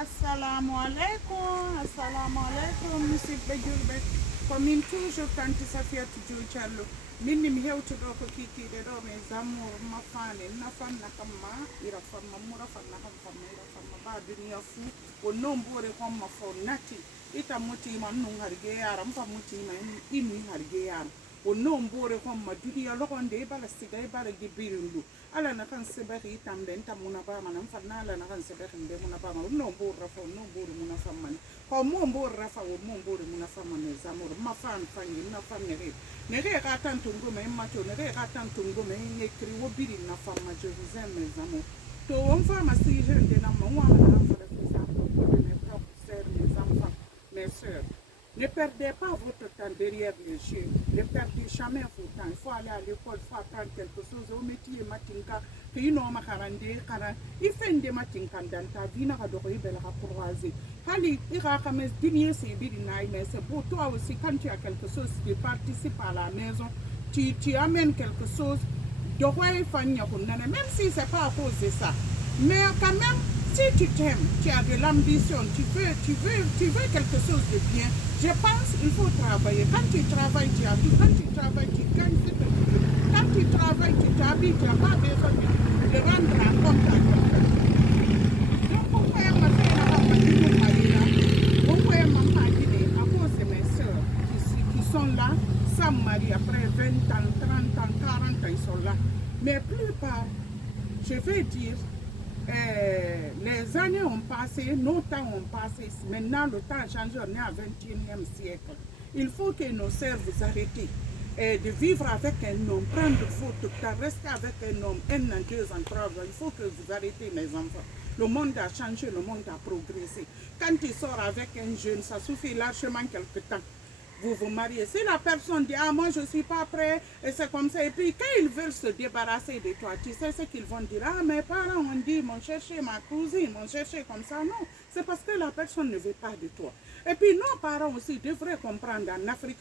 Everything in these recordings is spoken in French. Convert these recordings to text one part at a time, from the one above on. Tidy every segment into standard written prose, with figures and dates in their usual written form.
Assalamu alaikum, musidɓe julɓe. Komin toujours tanti Safiatou Diouf Diallo. Min mi hewtuɗo ko kikiɗe ɗo mes amour mafane nafanna kamma ira famma mura fanna kam famma ira famma ba duniya fou wonno mbore komma fo nati ita mutima nun harge yaram fa mutima immi harge yaram wonno mbore komma duniya lokonde bala sigay bala gibirindu ala na kan sebehi tambe ntamuna ba manam fanna ala na kan sebehi mbe muna ba wonno mbore rafa wonno mbore muna famani ko mo mbore rafa wonno mbore muna famani zamur mafan fangi na famere nere ka tanto ngome macho nere ka tanto ngome ekri wobiri na fama je vous aime mes amours to on fama si je de na mo wana na fa de ça mes frères mes enfants mes sœurs. Ne perdez pas votre temps derrière les yeux. Ne perdez jamais votre temps. Il faut aller à l'école, il faut apprendre quelque chose. Au métier, matinka, que you know, makarande, kara, il fait une matinka dans ta vie, n'a pas de rebelle à croiser. Kali, il a comme dîner, c'est bien, mais c'est beau. Toi aussi, quand tu as quelque chose, tu participes à la maison, tu amènes quelque chose. Même si c'est pas à cause de ça. Mais quand même, si tu t'aimes, tu as de l'ambition, tu veux quelque chose de bien, je pense qu'il faut travailler. Quand tu travailles, tu as tout. Quand tu travailles, tu gagnes ce que tu veux. Quand tu travailles, tu t'habilles, tu n'as pas besoin de rendre en compte à quelqu'un. Donc, pourquoi elle m'a fait à cause de mes soeurs qui sont là, sans mari, après 20 ans, 30 ans, 40 ans, ils sont là. Mais plupart, je vais dire, les années ont passé, nos temps ont passé. Maintenant, le temps a changé, on est au XXIe siècle. Il faut que nos sœurs vous arrêtez de vivre avec un homme, prendre votre temps, rester avec un homme, 1 an, 2 ans, 3 ans. Il faut que vous arrêtez, mes enfants. Le monde a changé, le monde a progressé. Quand tu sors avec un jeune, ça suffit largement quelque temps. Vous vous mariez. Si la personne dit, ah, moi je ne suis pas prêt, et c'est comme ça, et puis quand ils veulent se débarrasser de toi, tu sais ce qu'ils vont dire, ah, mes parents ont dit, m'ont cherché ma cousine, m'ont cherché comme ça. Non, c'est parce que la personne ne veut pas de toi. Et puis nos parents aussi devraient comprendre, en Afrique,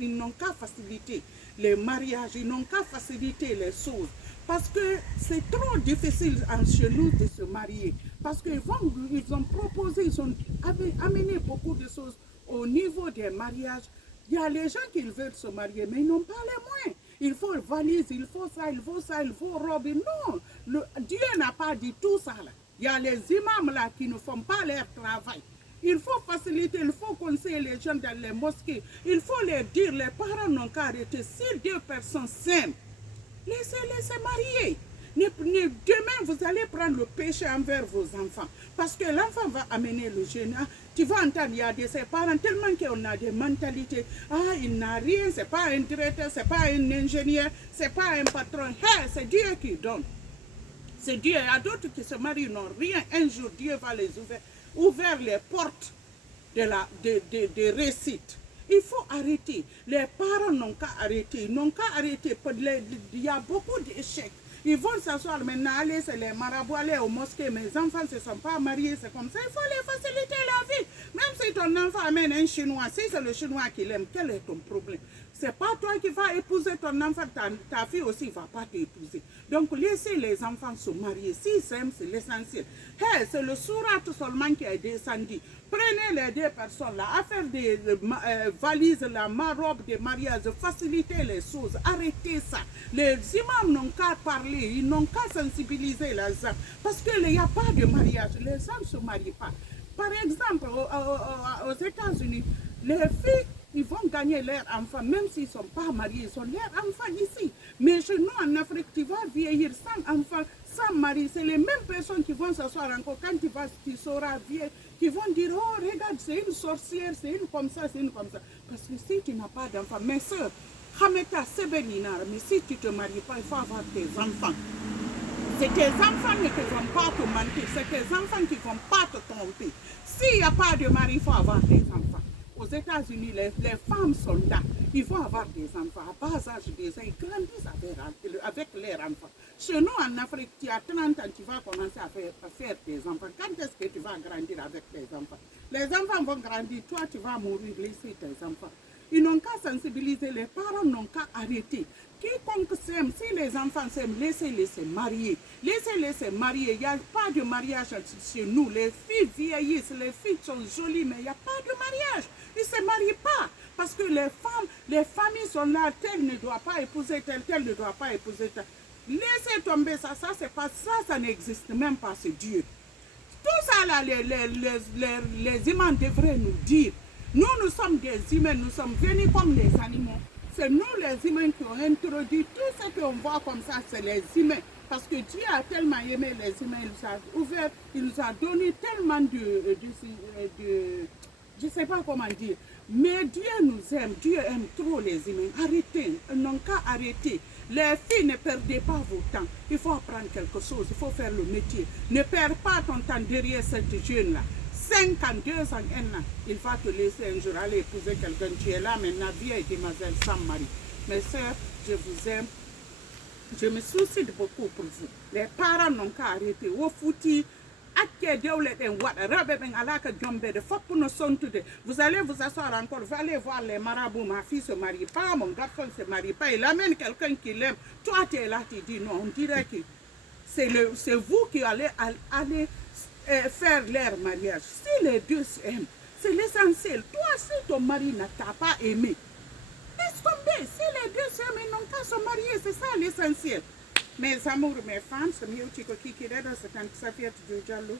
ils n'ont qu'à faciliter les mariages, ils n'ont qu'à faciliter les choses. Parce que c'est trop difficile chez nous de se marier. Parce qu'ils ont proposé, ils ont amené beaucoup de choses. Au niveau des mariages, il y a les gens qui veulent se marier, mais ils n'ont pas les moyens. Il faut valise, il faut ça, il faut ça, il faut robe. Non, Dieu n'a pas dit tout ça. Là. Il y a les imams là qui ne font pas leur travail. Il faut faciliter, il faut conseiller les gens dans les mosquées. Il faut leur dire, les parents n'ont qu'à arrêter. Si 2 personnes s'aiment, laissez-les se marier. Demain, vous allez prendre le péché envers vos enfants. Parce que l'enfant va amener le jeune. Tu vas entendre, il y a de ses parents tellement qu'on a des mentalités. Ah, il n'a rien, c'est pas un directeur, c'est pas un ingénieur, c'est pas un patron. Hey, c'est Dieu qui donne. C'est Dieu. Il y a d'autres qui se marient, n'ont rien. Un jour, Dieu va les ouvrir les portes de réussite. Il faut arrêter. Les parents n'ont qu'à arrêter. Ils n'ont qu'à arrêter. Il y a beaucoup d'échecs. Ils vont s'asseoir maintenant, aller, c'est les marabouts, aller aux mosquées. Mes enfants ne se sont pas mariés, c'est comme ça. Il faut les faciliter la vie. Même si ton enfant amène un Chinois, si c'est le Chinois qui l'aime, quel est ton problème? C'est pas toi qui vas épouser ton enfant, ta fille aussi ne va pas t'épouser. Donc laissez les enfants se marier. S'ils s'aiment, c'est l'essentiel. Hey, c'est le surat seulement qui est descendu. Prenez les 2 personnes là, à faire des valises, la robe de mariage, faciliter les choses, arrêtez ça. Les imams n'ont qu'à parler, ils n'ont qu'à sensibiliser les gens. Parce qu'il n'y a pas de mariage, les gens ne se marient pas. Par exemple, aux États-Unis, les filles, ils vont gagner leur enfant, même s'ils ne sont pas mariés, ils ont leur enfant ici. Mais chez nous, en Afrique, tu vas vieillir sans enfant, sans mari. C'est les mêmes personnes qui vont s'asseoir encore quand tu seras vieux, qui vont dire, oh, regarde, c'est une sorcière, c'est une comme ça, c'est une comme ça. Parce que si tu n'as pas d'enfant, mes soeurs, mais si tu ne te maries pas, il faut avoir tes enfants. C'est tes enfants qui ne vont pas te mentir, c'est tes enfants qui ne vont pas te tromper. S'il n'y a pas de mari, il faut avoir tes enfants. Aux États-Unis, les femmes sont là. Ils vont avoir des enfants. À bas âge, ils grandissent avec leurs enfants. Chez nous, en Afrique, tu as 30 ans, tu vas commencer à faire tes enfants. Quand est-ce que tu vas grandir avec tes enfants? Les enfants vont grandir, toi, tu vas mourir, laisser tes enfants. Ils n'ont qu'à sensibiliser, les parents n'ont qu'à arrêter. Quiconque s'aime, si les enfants s'aiment, laissez-les se marier. Laissez-les se marier. Il n'y a pas de mariage chez nous. Les filles vieillissent, les filles sont jolies, mais il n'y a pas de mariage. Ils ne se marient pas. Parce que les femmes, les familles sont là, telle ne doit pas épouser telle, telle ne doit pas épouser telle. Laissez tomber ça, c'est pas ça, ça n'existe même pas, c'est Dieu. Tout ça là, les imams devraient nous dire. Nous sommes des humains, nous sommes venus comme des animaux. C'est nous les humains qui ont introduit tout ce qu'on voit comme ça, c'est les humains. Parce que Dieu a tellement aimé les humains, il nous a ouvert, il nous a donné tellement je ne sais pas comment dire. Mais Dieu nous aime, Dieu aime trop les humains. Arrêtez, ils n'ont qu'à arrêter. Les filles, ne perdez pas vos temps. Il faut apprendre quelque chose, il faut faire le métier. Ne perds pas ton temps derrière cette jeune-là. 5 ans, 2 ans, 1 an, il va te laisser un jour aller épouser quelqu'un. Tu es là maintenant, vieille demoiselle sans mari. Mes soeurs, je vous aime. Je me soucie beaucoup pour vous. Les parents n'ont qu'à arrêter. Vous allez vous asseoir encore, vous allez voir les marabouts, ma fille se marie pas, mon garçon se marie pas, il amène quelqu'un qui l'aime. Toi tu es là, tu dis non, on dirait que c'est vous qui allez faire leur mariage. Si les deux s'aiment, c'est l'essentiel. Toi, si ton mari ne t'a pas aimé, laisse tomber. Si les deux s'aiment, ils n'ont qu'à se marier, c'est ça l'essentiel. Mes amours, mes fans, c'est mieux que c'est un Safiatou Diallo,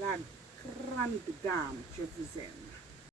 la grande dame, je vous aime.